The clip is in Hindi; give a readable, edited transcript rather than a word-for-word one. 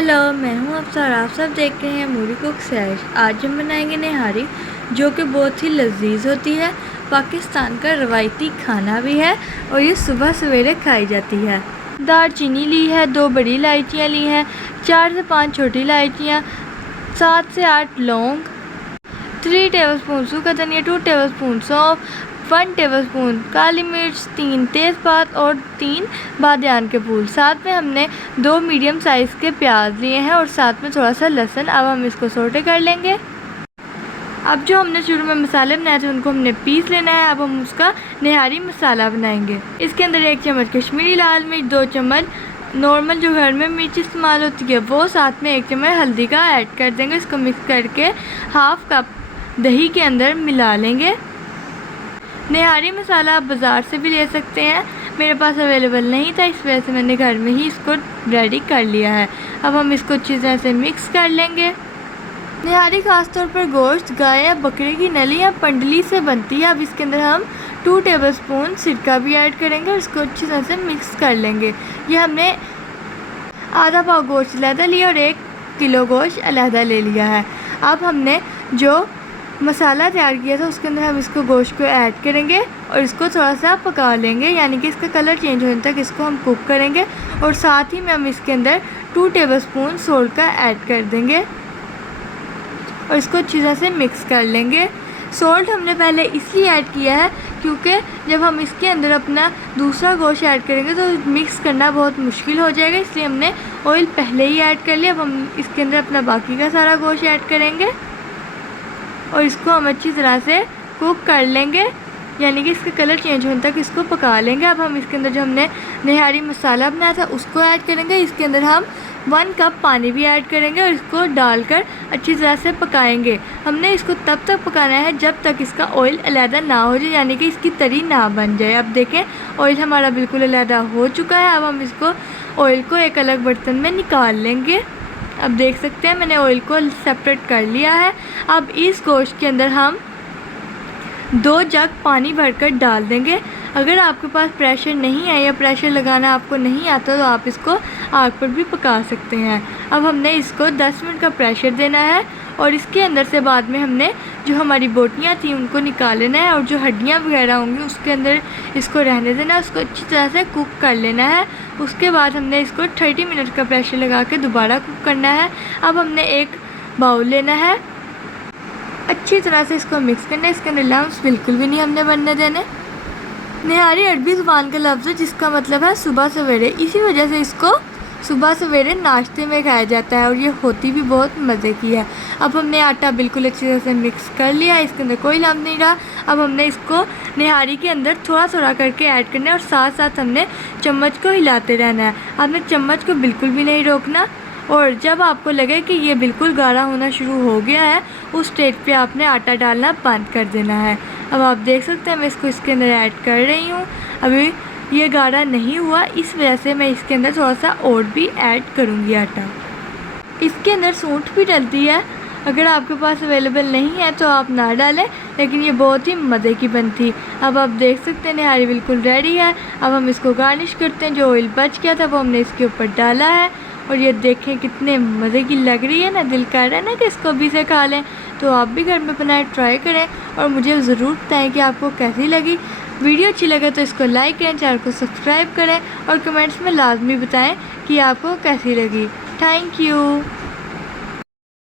हेलो, मैं हूँ अफसर। आप सब देख रहे हैं मूरी कुक सैश। आज हम बनाएंगे निहारी, जो कि बहुत ही लजीज होती है। पाकिस्तान का रवायती खाना भी है और ये सुबह सवेरे खाई जाती है। दालचीनी ली है, 2 बड़ी इलायचियाँ ली हैं, 4 से 5 छोटी इलायचियाँ, 7 से 8 लौंग, 3 टेबलस्पून सूखा धनिया, 2 टेबलस्पून सौंफ, 1 टेबलस्पून काली मिर्च, 3 तेज़पात और 3 बादियान के फूल। साथ में हमने 2 मीडियम साइज़ के प्याज लिए हैं और साथ में थोड़ा सा लहसुन। अब हम इसको सोटे कर लेंगे। अब जो हमने शुरू में मसाले बनाए थे उनको हमने पीस लेना है। अब हम उसका निहारी मसाला बनाएंगे। इसके अंदर 1 चम्मच कश्मीरी लाल मिर्च, 2 चम्मच नॉर्मल जो घर में मिर्च इस्तेमाल होती है वो, साथ में 1 चम्मच हल्दी का ऐड कर देंगे। इसको मिक्स करके हाफ कप दही के अंदर मिला लेंगे। निहारी मसाला आप बाज़ार से भी ले सकते हैं, मेरे पास अवेलेबल नहीं था, इस वजह से मैंने घर में ही इसको रेडी कर लिया है। अब हम इसको अच्छी तरह से मिक्स कर लेंगे। निहारी खास तौर पर गोश्त गाय या बकरे की नली या पंडली से बनती है। अब इसके अंदर हम 2 टेबलस्पून सिरका भी ऐड करेंगे और इसको अच्छी तरह से मिक्स कर लेंगे। ये हमने आधा पाव गोश्त अलहदा लिया और 1 किलो गोश्त अलहदा ले लिया है। अब हमने जो मसाला तैयार किया था उसके अंदर हम इसको गोश्त को ऐड करेंगे और इसको थोड़ा सा पका लेंगे, यानी कि इसका कलर चेंज होने तक इसको हम कुक करेंगे। और साथ ही में हम इसके अंदर 2 टेबलस्पून सोल्ट का ऐड कर देंगे और इसको अच्छी तरह से मिक्स कर लेंगे। सोल्ट हमने पहले इसलिए ऐड किया है क्योंकि जब हम इसके अंदर अपना दूसरा गोश्त ऐड करेंगे तो मिक्स करना बहुत मुश्किल हो जाएगा, इसलिए हमने ऑयल पहले ही ऐड कर लिया। अब हम इसके अंदर अपना बाकी का सारा गोश्त ऐड करेंगे और इसको हम अच्छी तरह से कुक कर लेंगे, यानी कि इसका कलर चेंज होने तक इसको पका लेंगे। अब हम इसके अंदर जो हमने निहारी मसाला बनाया था उसको ऐड करेंगे। इसके अंदर हम 1 कप पानी भी ऐड करेंगे और इसको डालकर अच्छी तरह से पकाएंगे। हमने इसको तब तक पकाना है जब तक इसका ऑयल अलहदा ना हो जाए, यानी कि इसकी तरी ना बन जाए। अब देखें ऑयल हमारा बिल्कुल अलहदा हो चुका है। अब हम इसको ऑयल को एक अलग बर्तन में निकाल लेंगे। अब देख सकते हैं मैंने ऑयल को सेपरेट कर लिया है। अब इस गोश्त के अंदर हम 2 जग पानी भरकर डाल देंगे। अगर आपके पास प्रेशर नहीं है या प्रेशर लगाना आपको नहीं आता तो आप इसको आग पर भी पका सकते हैं। अब हमने इसको 10 मिनट का प्रेशर देना है और इसके अंदर से बाद में हमने जो हमारी बोटियाँ थी उनको निकाल लेना है और जो हड्डियाँ वगैरह होंगी उसके अंदर इसको रहने देना है, उसको अच्छी तरह से कुक कर लेना है। उसके बाद हमने इसको 30 मिनट का प्रेशर लगा के दोबारा कुक करना है। अब हमने एक बाउल लेना है, अच्छी तरह से इसको मिक्स करना है। इसके अंदर लम्स बिल्कुल भी नहीं हमने बनने देने। निहारी अरबी ज़ुबान का लफ्ज़ है जिसका मतलब है सुबह सवेरे, इसी वजह से इसको सुबह सवेरे नाश्ते में खाया जाता है और ये होती भी बहुत मज़े की है। अब हमने आटा बिल्कुल अच्छी तरह से मिक्स कर लिया है, इसके अंदर कोई लम्ब नहीं रहा। अब हमने इसको निहारी के अंदर थोड़ा थोड़ा करके ऐड करना है और साथ साथ हमने चम्मच को हिलाते रहना है। आपने चम्मच को बिल्कुल भी नहीं रोकना और जब आपको लगे कि ये बिल्कुल गाढ़ा होना शुरू हो गया है उस स्टेज पे आपने आटा डालना बंद कर देना है। अब आप देख सकते हैं मैं इसको इसके अंदर ऐड कर रही हूँ। अभी ये गाढ़ा नहीं हुआ, इस वजह से मैं इसके अंदर थोड़ा सा और भी ऐड करूँगी आटा। इसके अंदर सूंठ भी डलती है, अगर आपके पास अवेलेबल नहीं है तो आप ना डालें, लेकिन ये बहुत ही मज़े की बनती। अब आप देख सकते हैं निहारी बिल्कुल रेडी है। अब हम इसको गार्निश करते हैं। जो ऑयल बच गया था वो हमने इसके ऊपर डाला है और ये देखें कितने मज़े की लग रही है ना, दिल कर रहा है ना कि इसको अभी से खा लें। तो आप भी घर में बनाए ट्राई करें और मुझे ज़रूर बताएं कि आपको कैसी लगी। वीडियो अच्छी लगे तो इसको लाइक करें, चैनल को सब्सक्राइब करें और कमेंट्स में लाजमी बताएं कि आपको कैसी लगी। Thank you.